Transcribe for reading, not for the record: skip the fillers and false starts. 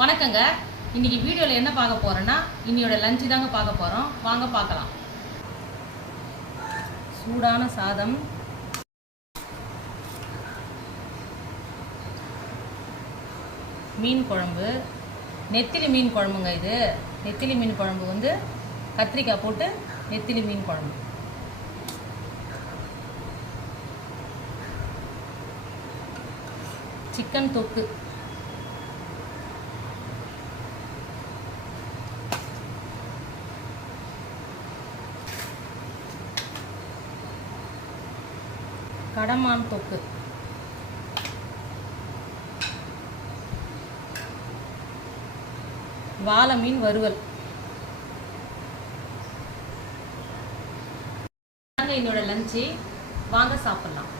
வணக்கங்க. இன்னைக்கு வீடியோவில் என்ன பார்க்க போகிறோன்னா இன்னையோட லஞ்சு தாங்க பார்க்க போகிறோம். வாங்க பார்க்கலாம். சூடான சாதம், மீன் குழம்பு, நெத்திலி மீன் குழம்புங்க. இது நெத்திலி மீன் குழம்பு வந்து கத்திரிக்காய் போட்டு நெத்திலி மீன் குழம்பு, சிக்கன் தொக்கு, கடமான் தொக்கு, வாழை மீன் வறுவல். என்னோட லஞ்சு, வாங்க சாப்பிடலாம்.